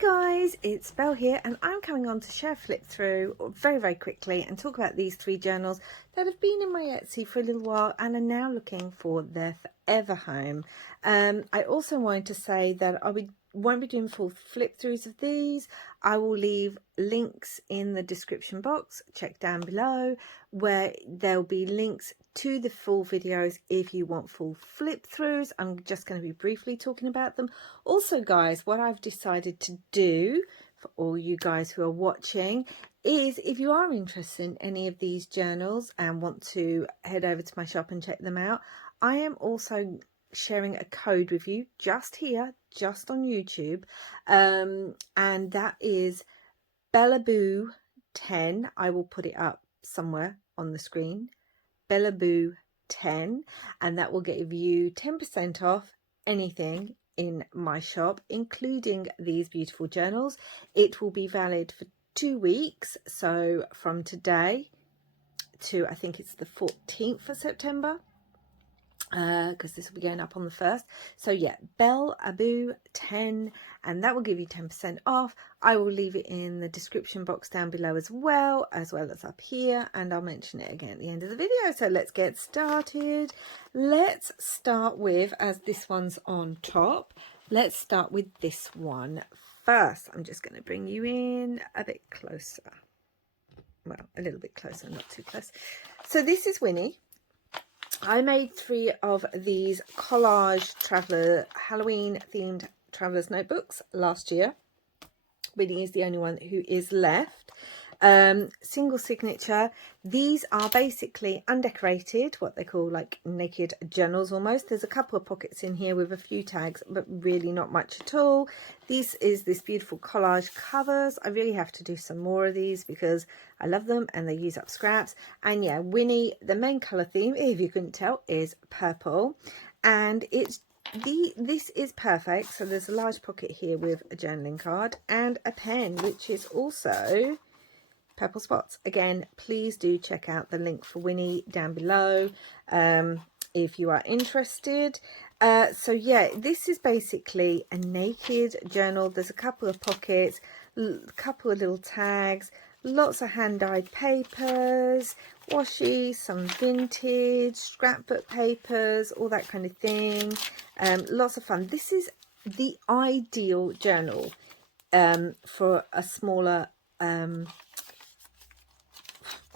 Guys, it's Belle here, and I'm coming on to share flip through very quickly and talk about these three journals that have been in my Etsy for a little while and are now looking for their forever home. I also wanted to say that won't be doing full flip throughs of these. I will leave links in the description box, check down below, where there'll be links to the full videos if you want full flip throughs. I'm just going to be briefly talking about them. Also guys, what I've decided to do for all you guys who are watching is, if you are interested in any of these journals and want to head over to my shop and check them out, I am also sharing a code with you just here, just on YouTube, and that is Bellaboo 10. I will put it up somewhere on the screen, Bellaboo 10, and that will give you 10% off anything in my shop, including these beautiful journals. It will be valid for 2 weeks, so from today to, I think it's the 14th of September, because this will be going up on the 1st. So yeah, Bellaboo 10, and that will give you 10% off. I will leave it in the description box down below as well as up here, and I'll mention it again at the end of the video. So let's get started. Let's start with, as this one's on top, let's start with this one first. I'm just going to bring you in a bit closer. Well, a little bit closer, not too close. So this is Winnie. I made 3 of these collage traveller Halloween themed traveller's notebooks last year. Winnie is the only one who is left. Single signature. These are basically undecorated, what they call like naked journals almost. There's a couple of pockets in here with a few tags, but really not much at all. This is this beautiful collage covers. I really have to do some more of these because I love them and they use up scraps. And yeah, Winnie, the main colour theme, if you couldn't tell, is purple, and this is perfect. So there's a large pocket here with a journaling card and a pen, which is also purple spots. Again, please do check out the link for Winnie down below if you are interested. So yeah, this is basically a naked journal. There's a couple of pockets, a couple of little tags, lots of hand-dyed papers, washi, some vintage scrapbook papers, all that kind of thing. Lots of fun. This is the ideal journal for a smaller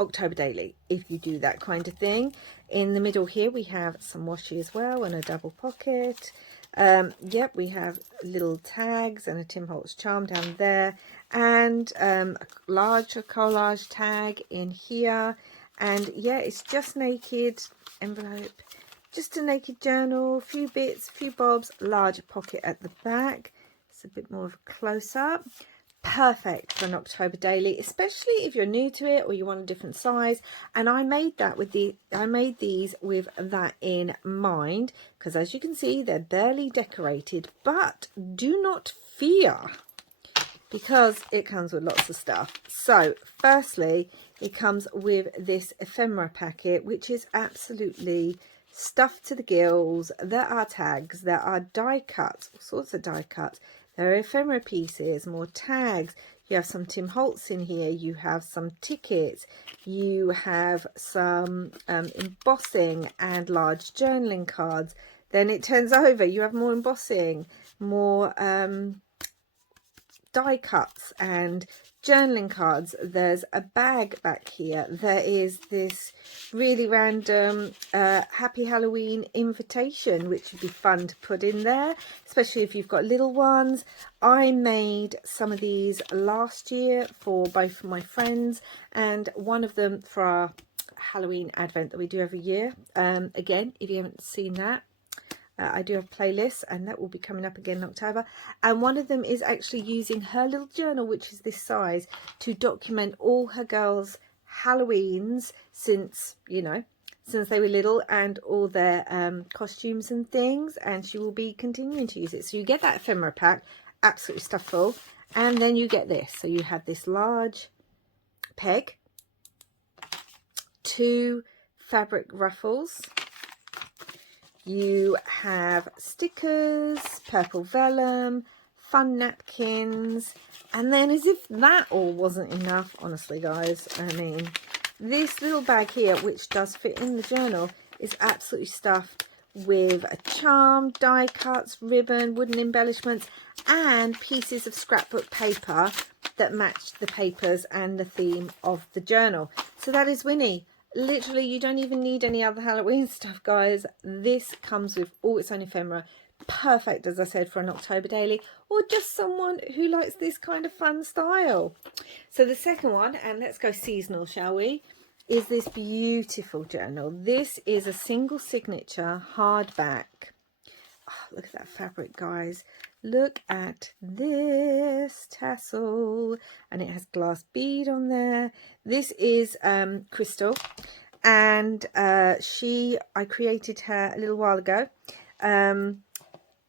October daily, if you do that kind of thing. In the middle here we have some washi as well and a double pocket. Yep, we have little tags and a Tim Holtz charm down there, and a larger collage tag in here. And yeah, it's just naked envelope, just a naked journal, a few bits, a few bobs, larger pocket at the back. It's a bit more of a close-up. Perfect for an October daily, especially if you're new to it or you want a different size. And I made these with that in mind, because as you can see, they're barely decorated, but do not fear, because it comes with lots of stuff. So firstly, it comes with this ephemera packet, which is absolutely stuffed to the gills. There are tags, there are die cuts, all sorts of die cuts. There are ephemera pieces, more tags. You have some Tim Holtz in here. You have some tickets. You have some embossing and large journaling cards. Then it turns over. You have more embossing, more die cuts and journaling cards. There's a bag back here. There is this really random happy Halloween invitation, which would be fun to put in there, especially if you've got little ones. I made some of these last year for both of my friends, and one of them for our Halloween advent that we do every year. Again, if you haven't seen that, I do have playlists, and that will be coming up again in October. And one of them is actually using her little journal, which is this size, to document all her girls' Halloweens since, you know, since they were little, and all their costumes and things. And she will be continuing to use it. So you get that ephemera pack, absolutely stuffed full, and then you get this. So you have this large peg, 2 fabric ruffles. You have stickers, purple vellum, fun napkins. And then, as if that all wasn't enough, honestly guys, I mean, this little bag here, which does fit in the journal, is absolutely stuffed with a charm, die cuts, ribbon, wooden embellishments, and pieces of scrapbook paper that match the papers and the theme of the journal. So that is Winnie. Literally, you don't even need any other Halloween stuff, guys. This comes with all its own ephemera. Perfect, as I said, for an October daily, or just someone who likes this kind of fun style. So the second one, and let's go seasonal, shall we, is this beautiful journal. This is a single signature hardback. Oh, look at that fabric, guys. Look at this tassel, and it has glass bead on there. This is Crystal, and I created her a little while ago.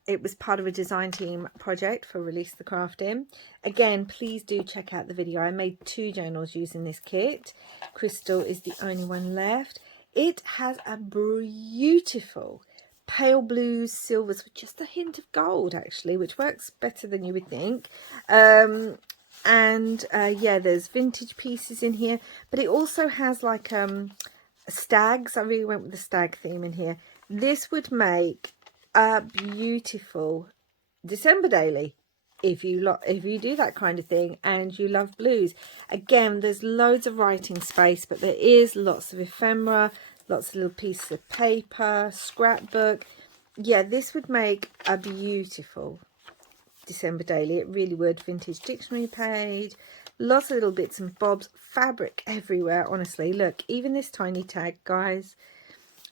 It was part of a design team project for Release the Craft In. Again, please do check out the video. I made 2 journals using this kit. Crystal is the only one left. It has a beautiful pale blues, silvers with just a hint of gold, actually, which works better than you would think. Yeah, there's vintage pieces in here, but it also has like stags. I really went with the stag theme in here. This would make a beautiful December daily if you do that kind of thing and you love blues. Again, there's loads of writing space, but there is lots of ephemera, lots of little pieces of paper, scrapbook. Yeah, this would make a beautiful December daily. It really would. Vintage dictionary page, lots of little bits and bobs, fabric everywhere. Honestly, look, even this tiny tag, guys.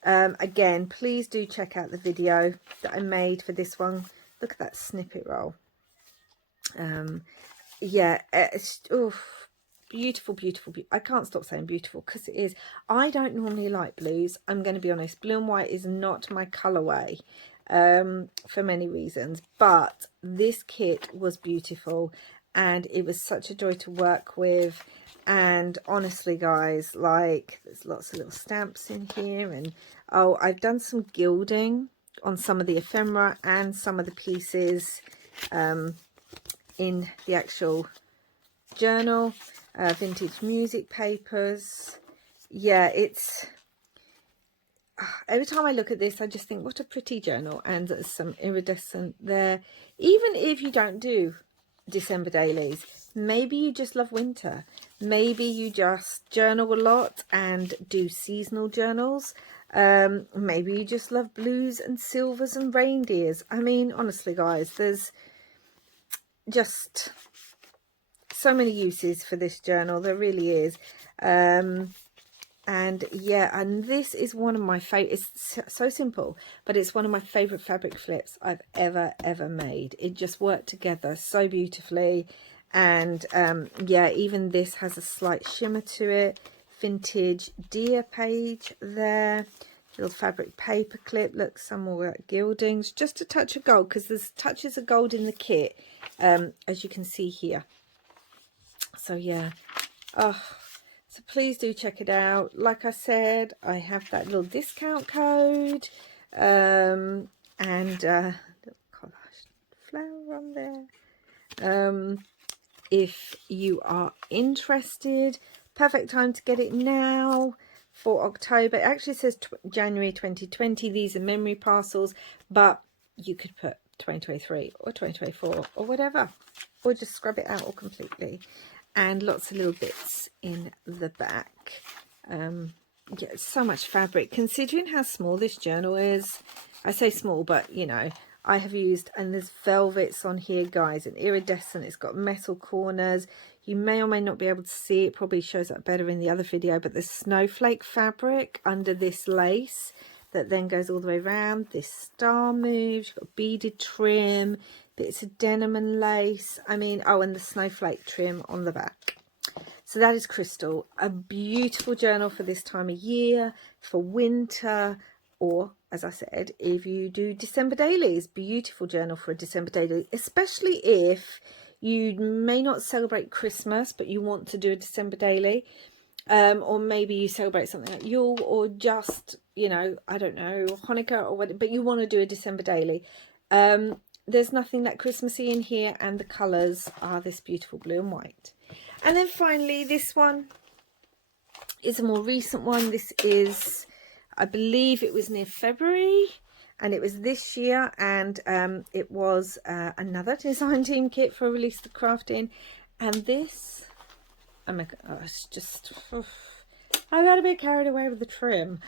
Again, please do check out the video that I made for this one. Look at that snippet roll. Yeah, it's beautiful, beautiful. I can't stop saying beautiful because it is. I don't normally like blues. I'm going to be honest. Blue and white is not my colourway for many reasons. But this kit was beautiful and it was such a joy to work with. And honestly, guys, like, there's lots of little stamps in here, and oh, I've done some gilding on some of the ephemera and some of the pieces in the actual journal. Vintage music papers. Yeah, it's every time I look at this, I just think, what a pretty journal. And there's some iridescent there. Even if you don't do December dailies, maybe you just love winter, maybe you just journal a lot and do seasonal journals, maybe you just love blues and silvers and reindeers. I mean, honestly, guys, there's just so many uses for this journal. There really is. And yeah, and this is one of my favorite. It's so simple, but it's one of my favorite fabric flips I've ever made. It just worked together so beautifully. And yeah, even this has a slight shimmer to it. Vintage deer page there, little fabric paper clip. Look, some more gildings, just a touch of gold, because there's touches of gold in the kit, as you can see here. So yeah, oh, so please do check it out. Like I said, I have that little discount code, and little collage flower on there. If you are interested, perfect time to get it now for October. It actually says January 2020. These are memory parcels, but you could put 2023 or 2024 or whatever, or just scrub it out all completely. And lots of little bits in the back. Yeah, so much fabric, considering how small this journal is. I say small, but you know, I have used, and there's velvets on here, guys, and iridescent. It's got metal corners. You may or may not be able to see it. Probably shows up better in the other video, but there's snowflake fabric under this lace that then goes all the way around. This star moves. You've got beaded trim, bits of denim and lace. I mean, oh, and the snowflake trim on the back. So that is Crystal, a beautiful journal for this time of year, for winter, or as I said, if you do December dailies, beautiful journal for a December daily, especially if you may not celebrate Christmas, but you want to do a December daily, or maybe you celebrate something like Yule, or just, you know, I don't know, Hanukkah or what, but you want to do a December daily. there's nothing that Christmassy in here, and the colours are this beautiful blue and white. And then finally, this one is a more recent one. This is, I believe it was near February, and it was this year, and it was another design team kit for Release the Crafting. And this, oh my gosh, just, I got a bit carried away with the trim.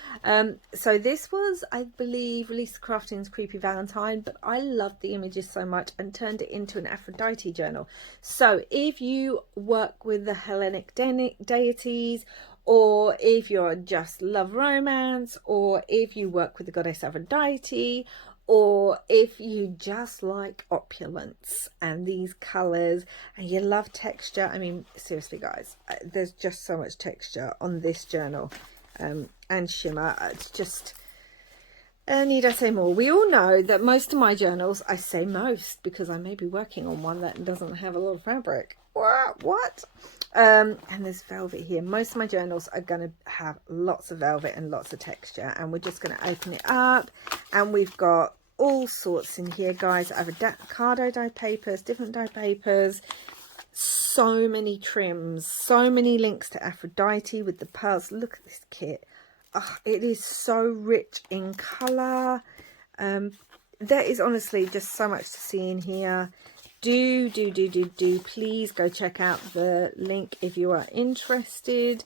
So this was, I believe, Release the Crafting's Creepy Valentine, but I loved the images so much and turned it into an Aphrodite journal. So if you work with the Hellenic deities, or if you're just love romance, or if you work with the goddess Aphrodite, or if you just like opulence and these colors and you love texture. I mean, seriously guys, there's just so much texture on this journal, and shimmer. It's just, need I say more? We all know that most of my journals, I say most because I may be working on one that doesn't have a lot of fabric. What? And there's velvet here. Most of my journals are going to have lots of velvet and lots of texture, and we're just going to open it up, and we've got all sorts in here, guys. Avocado dye papers, different dye papers, so many trims, so many links to Aphrodite with the pearls. Look at this kit. Oh, it is so rich in colour. There is honestly just so much to see in here. Do please go check out the link if you are interested.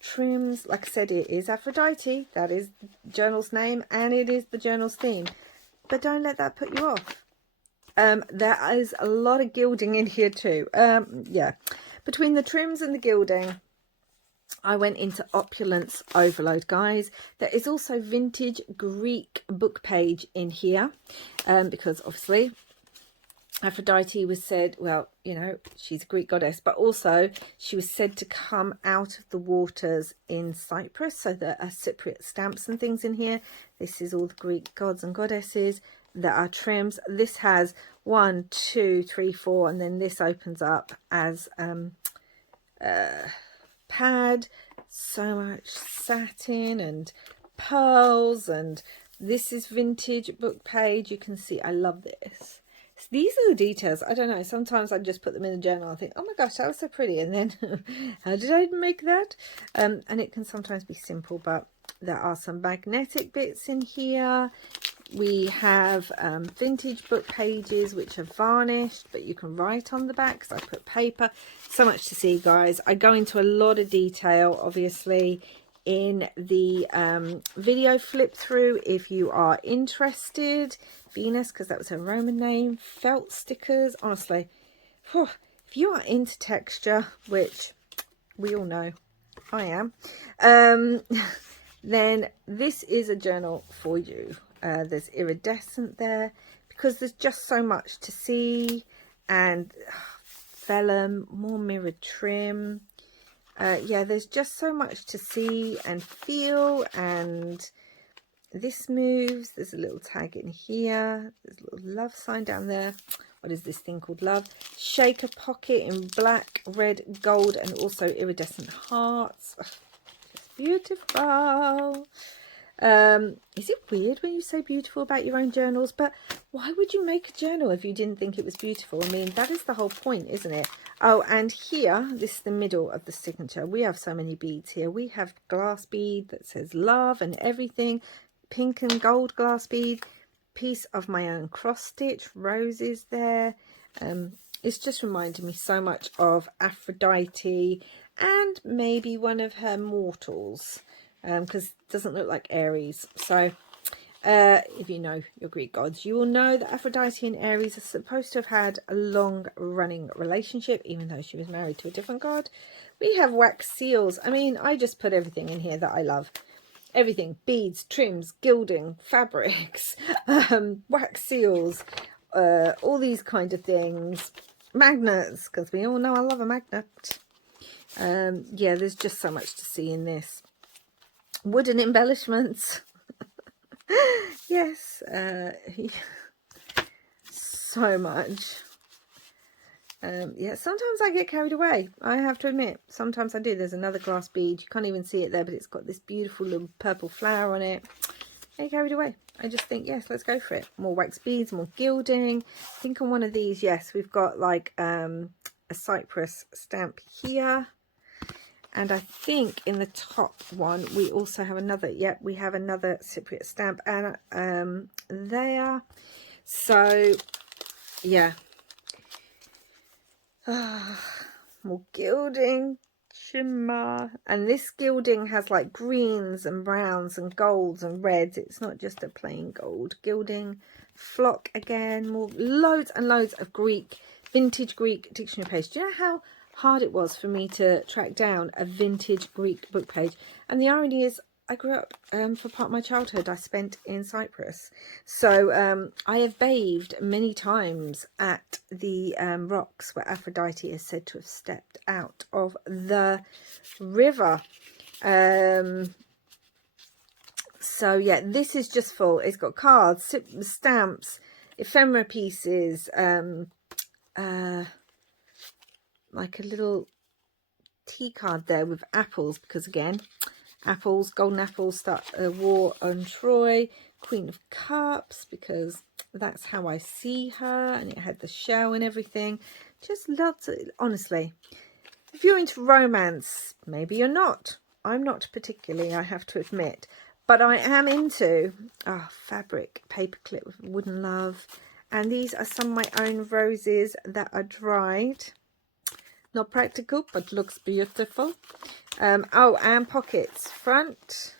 Trims, like I said, it is Aphrodite. That is the journal's name, and it is the journal's theme. But don't let that put you off. There is a lot of gilding in here too. Yeah, between the trims and the gilding, I went into opulence overload, guys. There is also vintage Greek book page in here, because obviously Aphrodite was said, well, you know, she's a Greek goddess, but also she was said to come out of the waters in Cyprus. So there are Cypriot stamps and things in here. This is all the Greek gods and goddesses. There are trims. This has 1, 2, 3, 4, and then this opens up as pad. So much satin and pearls, and this is vintage book page. You can see I love this. These are the details. I don't know, sometimes I just put them in the journal. I think, oh my gosh, that was so pretty, and then how did I make that? And it can sometimes be simple, but there are some magnetic bits in here. We have vintage book pages which are varnished, but you can write on the back because I put paper. So much to see, guys. I go into a lot of detail obviously in the video flip through if you are interested. Venus, because that was her Roman name. Felt stickers, honestly, whew, if you are into texture, which we all know I am, then this is a journal for you. There's iridescent there because there's just so much to see, and vellum, more mirrored trim. Yeah, there's just so much to see and feel, and this moves. There's a little tag in here. There's a little love sign down there. What is this thing called? Love. Shaker pocket in black, red, gold, and also iridescent hearts. Ugh, just beautiful. Is it weird when you say beautiful about your own journals? But why would you make a journal if you didn't think it was beautiful? I mean, that is the whole point, isn't it? Oh, and here, this is the middle of the signature. We have so many beads here. We have glass bead that says love and everything. Pink and gold glass bead. Piece of my own cross stitch. Roses there. It's just reminding me so much of Aphrodite and maybe one of her mortals. Because it doesn't look like Aries. So if you know your Greek gods, you will know that Aphrodite and Aries are supposed to have had a long running relationship, even though she was married to a different god. We have wax seals. I mean, I just put everything in here that I love. Everything: beads, trims, gilding, fabrics, wax seals, all these kind of things. Magnets, because we all know I love a magnet. Yeah, there's just so much to see in this. Wooden embellishments. Yes, so much. Yeah, sometimes I get carried away, I have to admit. Sometimes I do. There's another glass bead. You can't even see it there, but it's got this beautiful little purple flower on it. I get carried away. I just think, yes, let's go for it. More wax beads, more gilding. I think on one of these, yes, we've got like a cypress stamp here. And I think in the top one, we also have another, yep, we have another Cypriot stamp and there. So, yeah. More gilding, shimmer. And this gilding has like greens and browns and golds and reds. It's not just a plain gold gilding. Flock again, more loads and loads of Greek, vintage Greek dictionary page. Do you know how hard it was for me to track down a vintage Greek book page? And the irony is, I grew up, for part of my childhood, I spent in Cyprus. So I have bathed many times at the rocks where Aphrodite is said to have stepped out of the river. So yeah, this is just full. It's got cards, stamps, ephemera pieces, like a little tea card there with apples, because again, apples, golden apples start a war on Troy. Queen of Cups, because that's how I see her, and it had the shell and everything. Just lots of, honestly, if you're into romance, maybe you're not. I'm not particularly, I have to admit, but I am into fabric paperclip with wooden love. And these are some of my own roses that are dried. Not practical, but looks beautiful. Oh, and pockets, front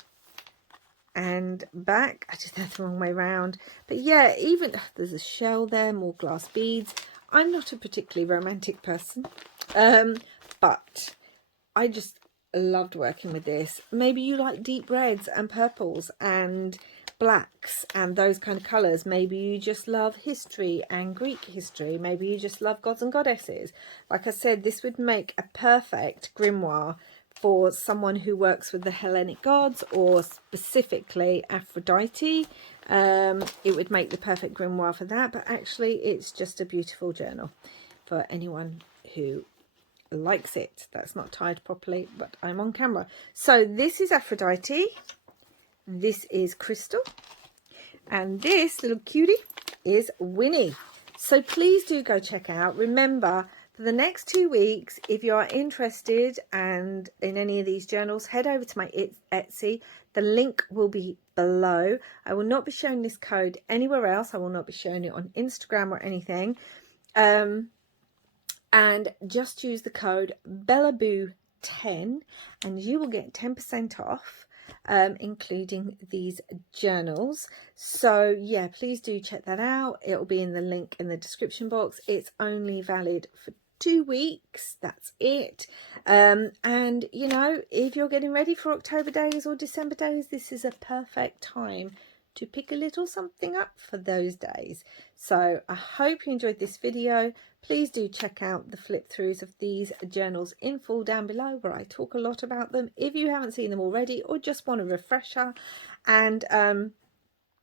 and back. I did that the wrong way round. But yeah, even there's a shell there, more glass beads. I'm not a particularly romantic person, but I just loved working with this. Maybe you like deep reds and purples and blacks and those kind of colours. Maybe you just love history and Greek history. Maybe you just love gods and goddesses. Like I said, this would make a perfect grimoire for someone who works with the Hellenic gods, or specifically Aphrodite. It would make the perfect grimoire for that, but actually it's just a beautiful journal for anyone who likes it. That's not tied properly, but I'm on camera. So this is Aphrodite, this is Crystal, and this little cutie is Winnie. So please do go check out. Remember, for the next 2 weeks, if you are interested and in any of these journals, head over to my Etsy. The link will be below. I will not be showing this code anywhere else. I will not be showing it on Instagram or anything. And just use the code BELLABOO10 and you will get 10% off, including these journals. So yeah, please do check that out. It will be in the link in the description box. It's only valid for 2 weeks, that's it. And you know, if you're getting ready for October days or December days, this is a perfect time to pick a little something up for those days. So I hope you enjoyed this video. Please do check out the flip throughs of these journals in full down below, where I talk a lot about them if you haven't seen them already or just want a refresher. And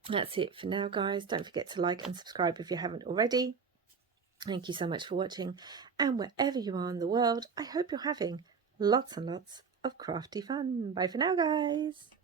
that's it for now, guys. Don't forget to like and subscribe if you haven't already. Thank you so much for watching, and wherever you are in the world, I hope you're having lots and lots of crafty fun. Bye for now, guys.